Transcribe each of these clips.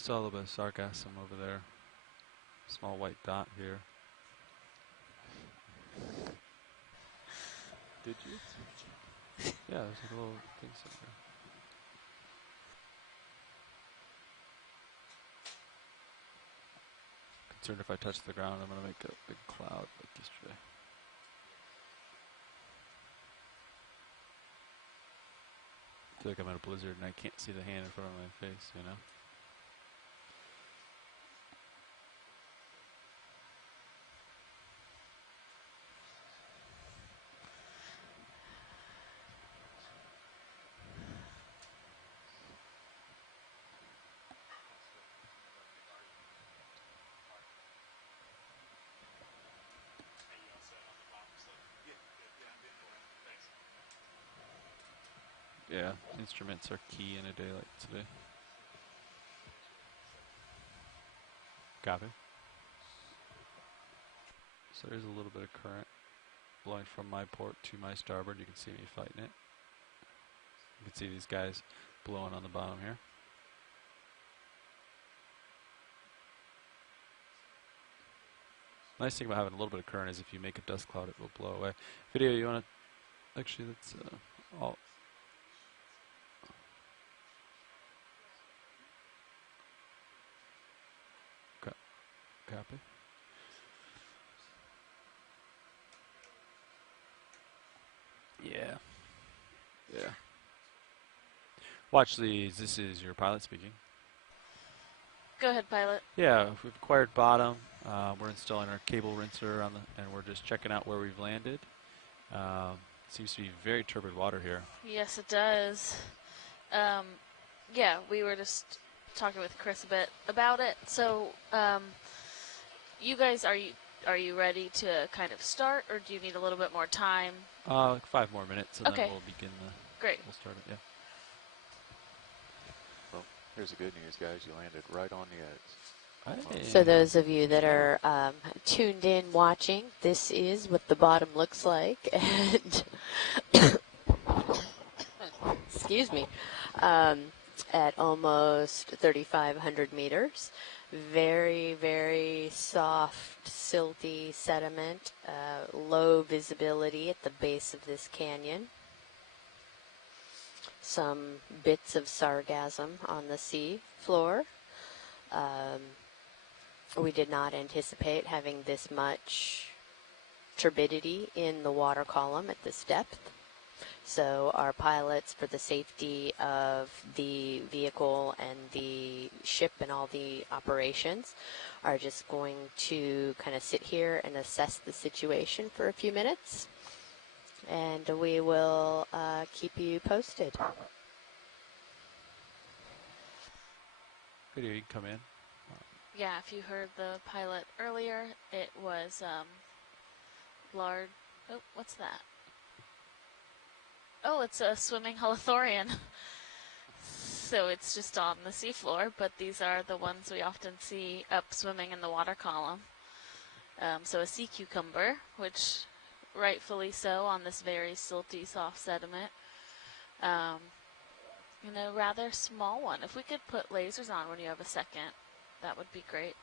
saw a little bit of sargassum over there. Small white dot here. Did you? Yeah, there's like a little thing somewhere. Concerned if I touch the ground, I'm gonna make a big cloud like yesterday. I feel like I'm in a blizzard and I can't see the hand in front of my face, you know? Yeah, instruments are key in a day like today. Copy. So there's a little bit of current blowing from my port to my starboard. You can see me fighting it. You can see these guys blowing on the bottom here. Nice thing about having a little bit of current is if you make a dust cloud, it will blow away. Video, you want to... Actually, that's all... Copy. Yeah. Yeah. Watch these. This is your pilot speaking. Go ahead, pilot. Yeah, we've acquired bottom. We're installing our cable rinser on and we're just checking out where we've landed. Seems to be very turbid water here. Yes, it does. Yeah, we were just talking with Chris a bit about it. So, you guys, are you ready to kind of start, or do you need a little bit more time? Like 5 more minutes, and okay. then we'll begin the. Great. We'll start it. Yeah. Well, here's the good news, guys. You landed right on the edge. Hey. So those of you that are tuned in watching, this is what the bottom looks like, and excuse me, at almost 3,500 meters. Very, very soft, silty sediment, low visibility at the base of this canyon. Some bits of sargassum on the sea floor. We did not anticipate having this much turbidity in the water column at this depth. So our pilots, for the safety of the vehicle and the ship and all the operations, are just going to kind of sit here and assess the situation for a few minutes. And we will keep you posted. Video, you can come in. Yeah, if you heard the pilot earlier, it was large. Oh, what's that? Oh, it's a swimming holothurian. So it's just on the seafloor, but these are the ones we often see up swimming in the water column. So a sea cucumber, which rightfully so on this very silty, soft sediment. You know, rather small one. If we could put lasers on when you have a second, that would be great.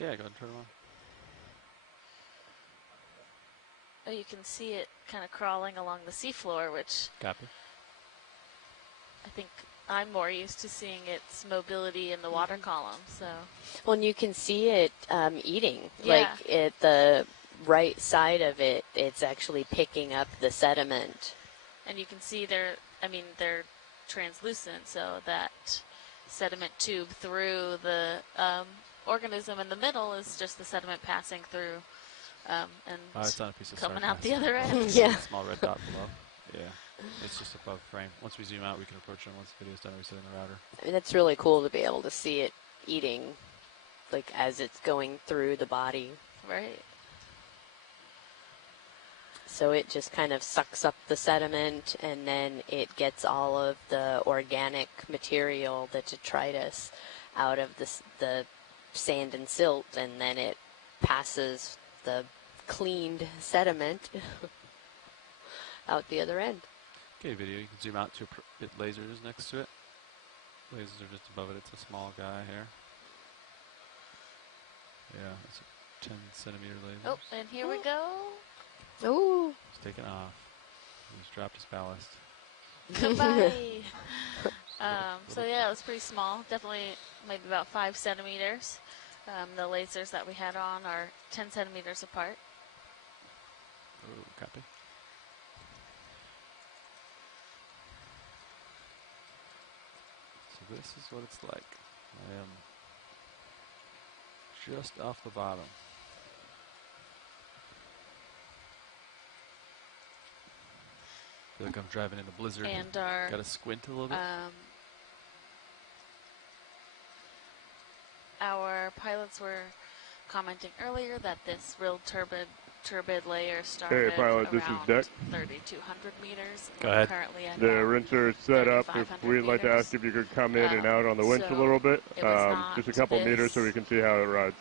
Yeah, go ahead and turn them on. Oh, you can see it kind of crawling along the seafloor, which Copy. I think I'm more used to seeing its mobility in the water column. So, well, and you can see it eating. Yeah. Like at the right side of it, it's actually picking up the sediment. And you can see they're translucent, so that sediment tube through the organism in the middle is just the sediment passing through and It's on a piece of coming out sargassum. the other end. Yeah. Small red dot below. Yeah. It's just above frame. Once we zoom out, we can approach them. Once the video's done, we set in the router. I mean, that's really cool to be able to see it eating, like as it's going through the body. Right. So it just kind of sucks up the sediment, and then it gets all of the organic material, the detritus, out of the sand and silt, and then it passes the cleaned sediment out the other end. Okay, video. You can zoom out to lasers next to it. Lasers are just above it. It's a small guy here. Yeah, it's a 10 centimeter laser. Oh, and here we go. Ooh. He's taking off. He's dropped his ballast. Goodbye. So yeah, it was pretty small. Definitely maybe about 5 centimeters. The lasers that we had on are 10 centimeters apart. Ooh, copy. So this is what it's like. I am just off the bottom. Feel like I'm driving in a blizzard. And our Got to squint a little bit. our pilots were commenting earlier that this real turbid layer started pilot, this is around Deck. 3,200 meters. Go ahead. Currently at The about rinser is set up. If 3,500 we'd like to meters. ask if you could come in and out on the winch a so little bit, it was not just a couple meters so we this can see how it rides.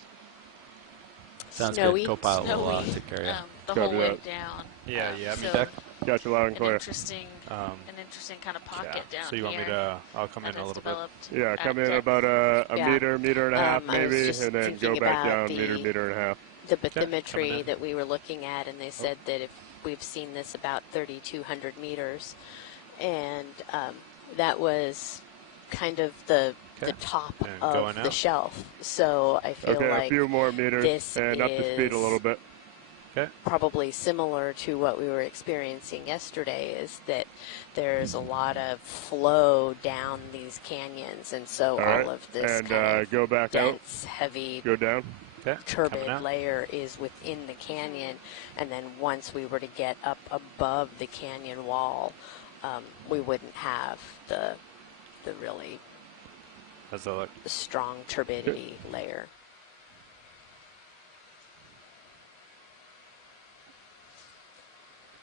Sounds Snowy. good. Co-pilot will snowy take care of you. the Copy whole way that. down. Yeah, yeah. I mean, so Deck. Got you loud and an clear. interesting kind of pocket down So you want me here to? I'll come in that a has little bit. developed Yeah, come at in depth. about a Yeah. meter and a half I was maybe, just and then go thinking back about down the- meter and a half. The coming bathymetry in. that we were looking at, and they said that if we've seen this about 3,200 meters, and that was kind of the top And of going the out. shelf. So I feel Okay, a like few more meters this and up to speed a little is bit. Okay. probably similar to what we were experiencing yesterday, is that there's a lot of flow down these canyons, and so All right, of this and kind of go back out, dense, heavy go down. Okay. turbid Coming out. layer is within the canyon, and then once we were to get up above the canyon wall, we wouldn't have the really How's that look? strong turbidity layer.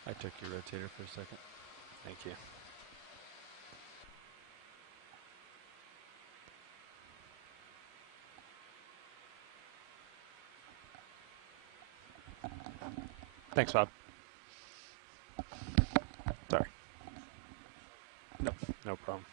I took your rotator for a second. Thank you. Thanks, Bob. Sorry. No. No problem.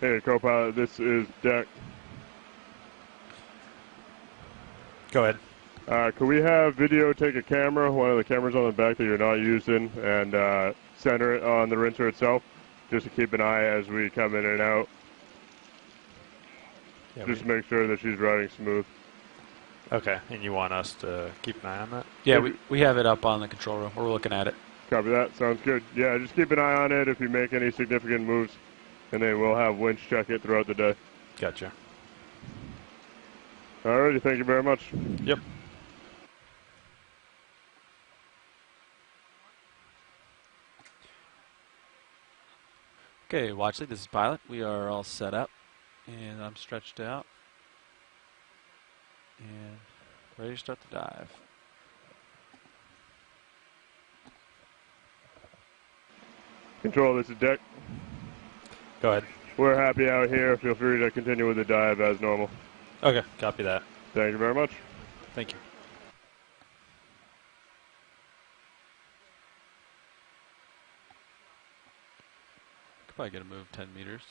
Hey, co-pilot, this is Deck. Go ahead. Could we have video take a camera, one of the cameras on the back that you're not using, and center it on the rinser itself, just to keep an eye as we come in and out, Yeah, just to make sure that she's riding smooth. okay, and you want us to keep an eye on that? Yeah, we have it up on the control room. We're looking at it. Copy that. Sounds good. Yeah, just keep an eye on it if you make any significant moves, and then we'll have winch check it throughout the day. Gotcha. Alrighty, thank you very much. Yep. Okay, Watchley, this is Pilot. We are all set up, and I'm stretched out, and ready to start the dive. Control, this is Deck. Go ahead. We're happy out here. Feel free to continue with the dive as normal. Okay, copy that. Thank you very much. Thank you. Could probably get a move 10 meters.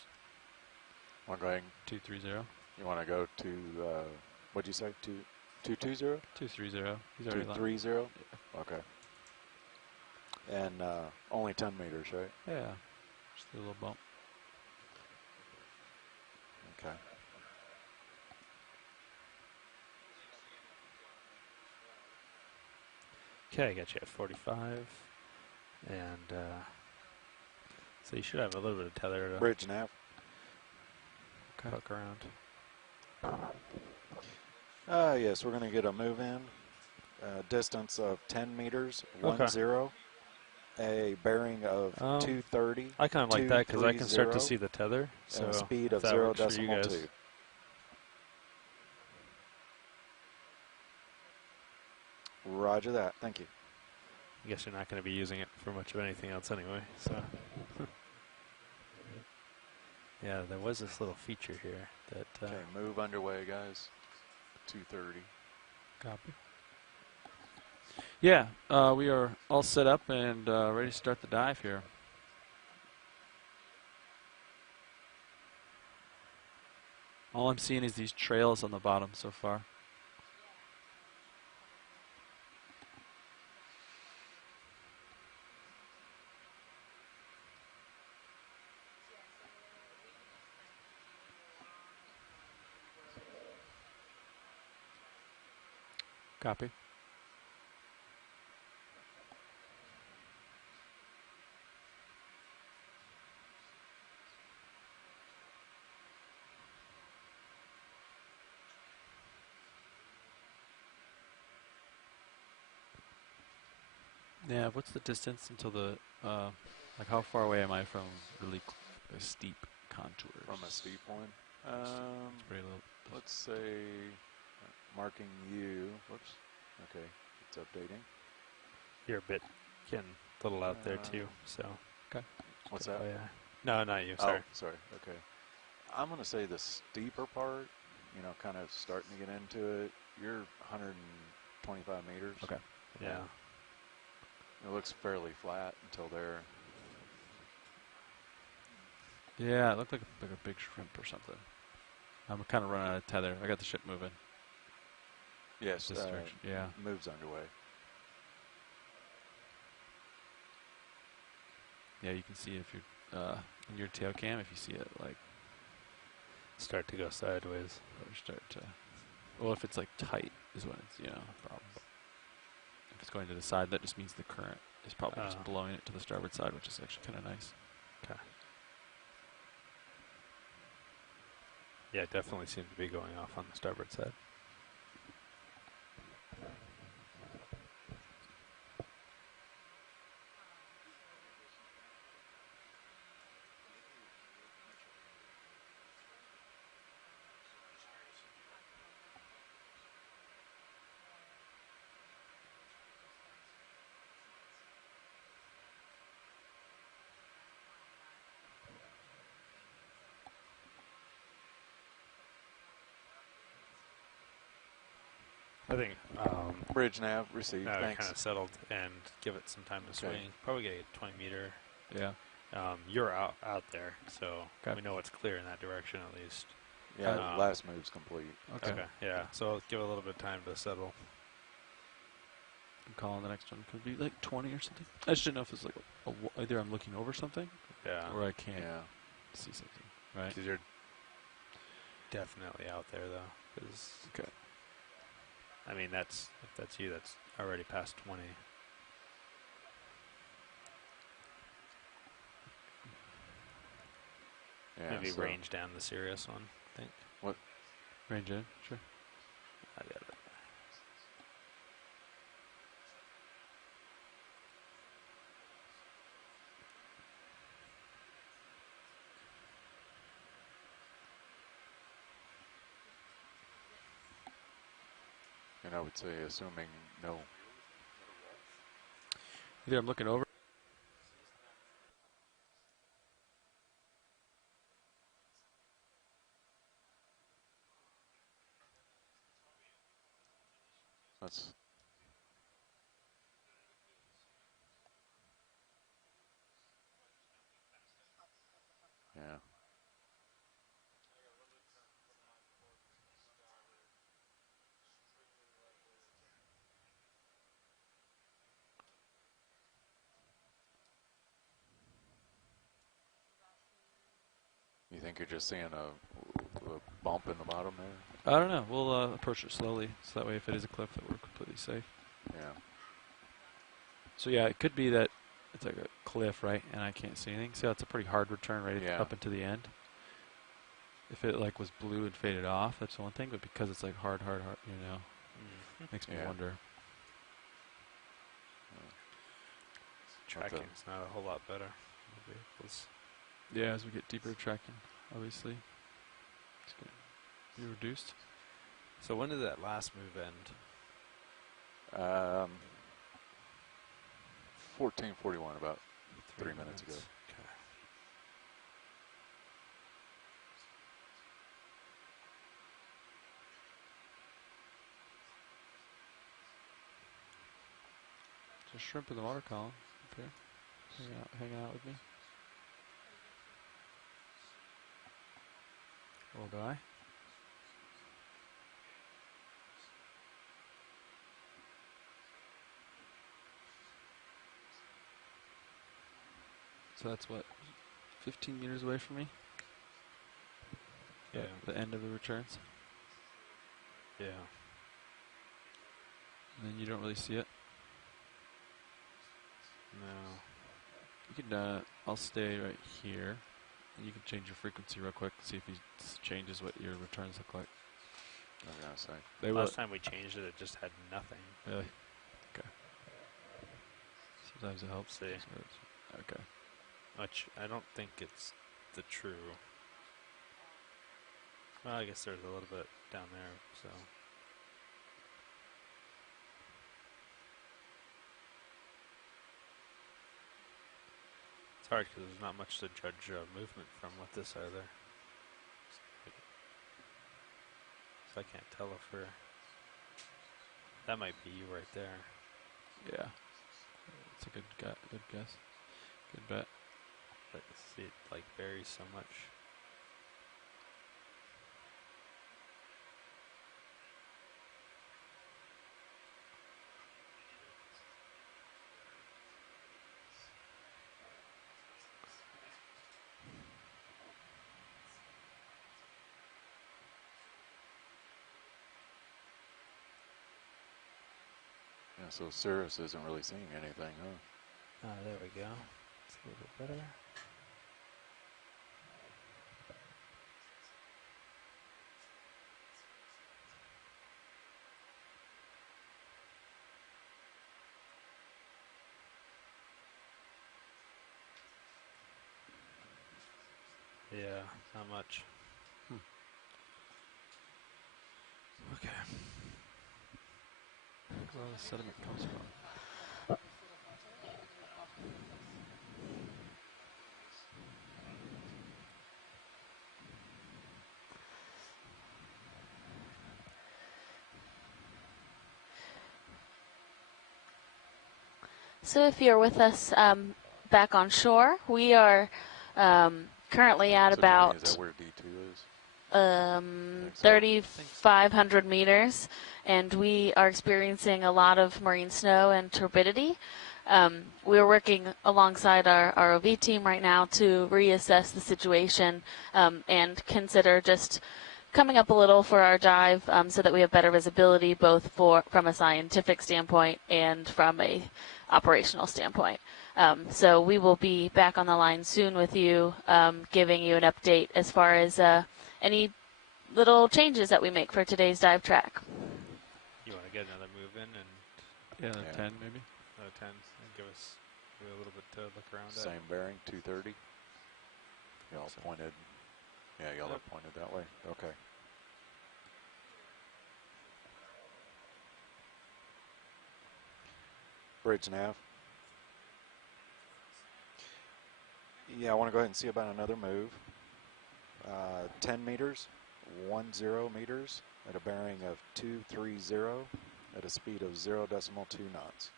Want to go ahead 230. you want to go to, what'd you say, 220? 230. He's already landed. 230? Okay. And only 10 meters, right? Yeah, just a little bump. Okay. Okay, I got you at 45. And so you should have a little bit of tether to Bridge nav. poke around. Yes, we're going to get a move in. Distance of 10 meters, Okay. 10. A bearing of 230. I kind of like that because I can start to 230, see the tether. So and a speed if of that works for you 0.2. guys. Roger that. Thank you. I guess you're not going to be using it for much of anything else anyway, so. Yeah, there was this little feature here that. Okay, move underway, guys. 2:30. Copy. Yeah, we are all set up and ready to start the dive here. All I'm seeing is these trails on the bottom so far. Copy. Yeah, what's the distance until the, like how far away am I from really steep contours? From a steep one? It's very low. Let's say, marking you. Whoops. Okay, it's updating. You're a bit getting a little out there too, so. Okay. What's that? Oh, yeah. No, not you, sorry. Oh, sorry. Okay. I'm going to say the steeper part, you know, kind of starting to get into it. You're 125 meters. Okay. Yeah. It looks fairly flat until there. Yeah, it looked like a big shrimp or something. I'm kind of running out of tether. I got the ship moving. Yes, This direction. Yeah. moves underway. Yeah, you can see if you're in your tail cam, if you see it like Start to go sideways. or start to, well, if it's like tight is when it's, you know, a problem. But if it's going to the side, that just means the current is probably just blowing it to the starboard side, which is actually kind of nice. Okay. Yeah, it definitely seems to be going off on the starboard side. I think Bridge nav received. now Thanks. kind of settled and give it some time to Okay. swing. Probably get a 20 meter. Yeah. You're out there, so Okay. we know it's clear in that direction at least. Yeah, last move's complete. Okay. Yeah. So I'll give it a little bit of time to settle. I'm calling the next one. Could be like 20 or something. I just didn't know if it's like either I'm looking over something Yeah. or I can't Yeah. see something. Right. Because you're definitely out there though. 'Cause Okay. I mean, if that's you, that's already past 20. Yeah. Maybe so range down the Sirius one, I think. Range in. Sure. I got it. And I would say, assuming no. Either I'm looking over. That's. Yeah. You think you're just seeing a bump in the bottom there? I don't know. We'll approach it slowly, so that way, if it is a cliff, that we're completely safe. Yeah. So yeah, it could be that it's like a cliff, right? And I can't see anything. See how it's a pretty hard return right Yeah. up into the end. If it like was blue and faded off, that's the one thing. But because it's like hard, you know, makes me Yeah. wonder. Tracking's not a whole lot better. The vehicles. Yeah, as we get deeper tracking, obviously, it's going to be reduced. So when did that last move end? 1441 about 3 minutes ago. Okay. Just shrimp in the water column. Okay. Hang out with me. Little guy. So that's what, 15 meters away from me? Yeah. The end of the returns. Yeah. And then you don't really see it. No. You can, I'll stay right here. And you can change your frequency real quick, see if he changes what your returns look like. I was going to say. They Last time we changed it, it just had nothing. Really? Okay. Sometimes it helps. See. Okay. Which I don't think it's the true. Well, I guess there's a little bit down there, so. It's hard because there's not much to judge movement from with this either. So I can't tell if we're. That might be you right there. Yeah. It's a good guess. Good bet. But see, it like varies so much. Yeah, so Cirrus isn't really seeing anything, huh? Ah, there we go. It's a little bit better. Yeah, not much. Okay. Where all the sediment comes from. So if you're with us back on shore, we are currently at So Johnny, about is that where D2 is? 3,500 meters, and we are experiencing a lot of marine snow and turbidity. We're working alongside our ROV team right now to reassess the situation and consider just coming up a little for our dive so that we have better visibility both from a scientific standpoint and from a operational standpoint. So we will be back on the line soon with you, giving you an update as far as any little changes that we make for today's dive track. You want to get another move in and Yeah, 10 maybe. 10 and give us a little bit to look around at. Same bearing, 230. Y'all pointed. Yeah, y'all are pointed that way. Okay. Bridge nav. Yeah, I want to go ahead and see about another move. 10 meters, 10 meters at a bearing of 230 at a speed of 0.2 knots.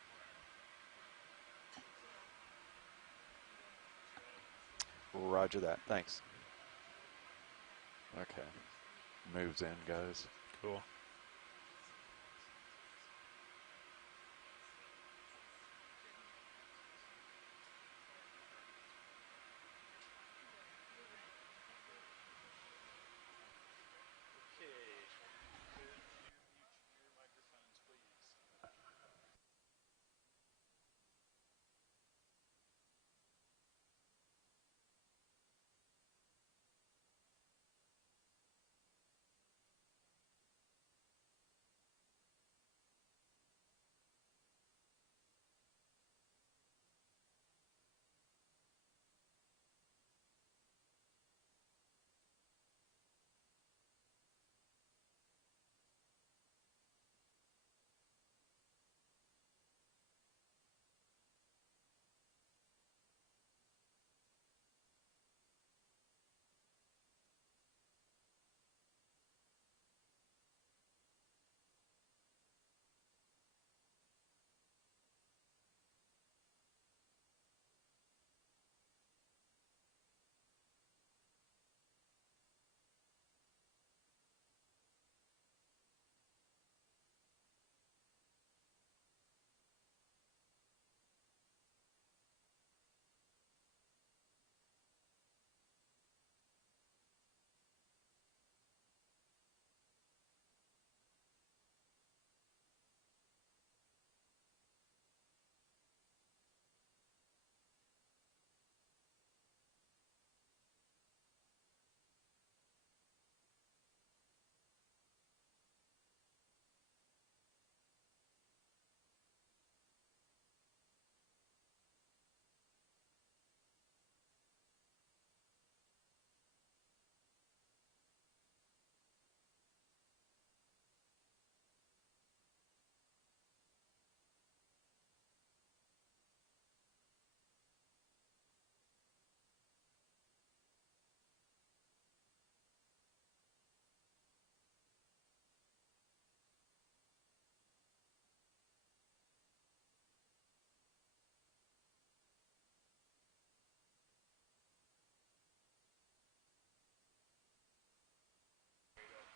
Roger that. Thanks. Okay. Moves in, guys. Cool.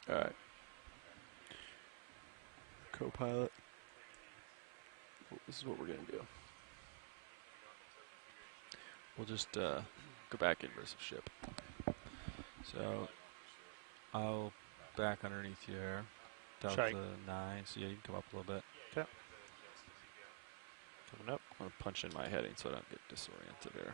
All right. Co-pilot. This is what we're going to do. We'll just go back inverse of ship. So I'll back underneath you here. Delta Check. 9. So yeah, you can come up a little bit. Okay. Coming up. I'm going to punch in my heading so I don't get disoriented here.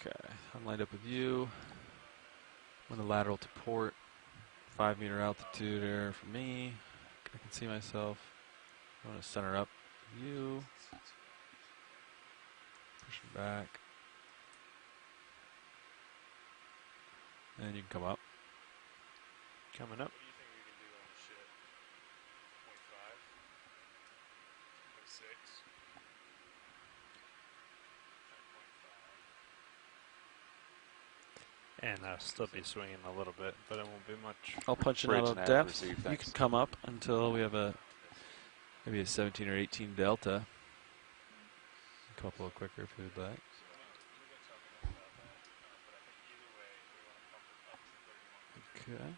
Okay, I'm lined up with you. I'm going to lateral to port. 5 meter altitude here for me. I can see myself. I'm going to center up you. Pushing back. And you can come up. Coming up. And I'll still be swinging a little bit, but it won't be much. I'll punch in Bridge out of nav depth. received, You thanks. can come up until we have maybe a 17 or 18 delta. Come up a little quicker if you'd like. Okay.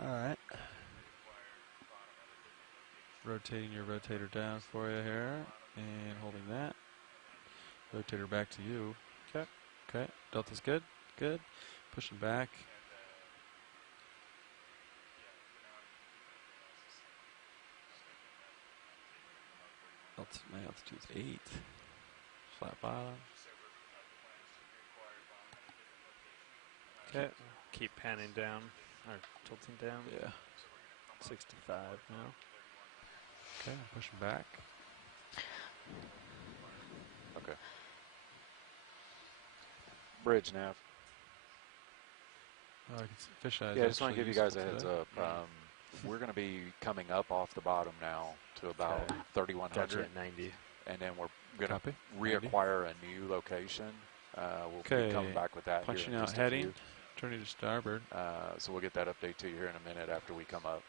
All right. Rotating your rotator down for you here and holding that. Rotator back to you. Okay. Okay. Delta's good. Good. Pushing back. My altitude's 8. Flat bottom. Okay. Keep panning down or tilting down. Yeah. 65 now. Okay, I'm pushing back. Okay. Bridge nav. Oh, I can see fish eyes. Yeah, I just want to actually give you guys a useful heads today. up. We're going to be coming up off the bottom now to about Okay. 3,100. Gotcha at 90. And then we're going to Copy. reacquire a new location. We'll be Okay. coming back with that Punching here in out just a heading. few. Turning to starboard. So we'll get that update to you here in a minute after we come up.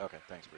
Okay, thanks, Bree.